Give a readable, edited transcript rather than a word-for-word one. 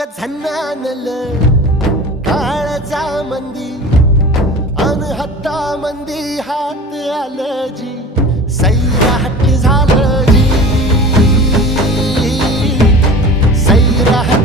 ग झन्नानल काळजा मंदी अन हत्ता मंदी हात आलं जी सैराट झालं जी सैराट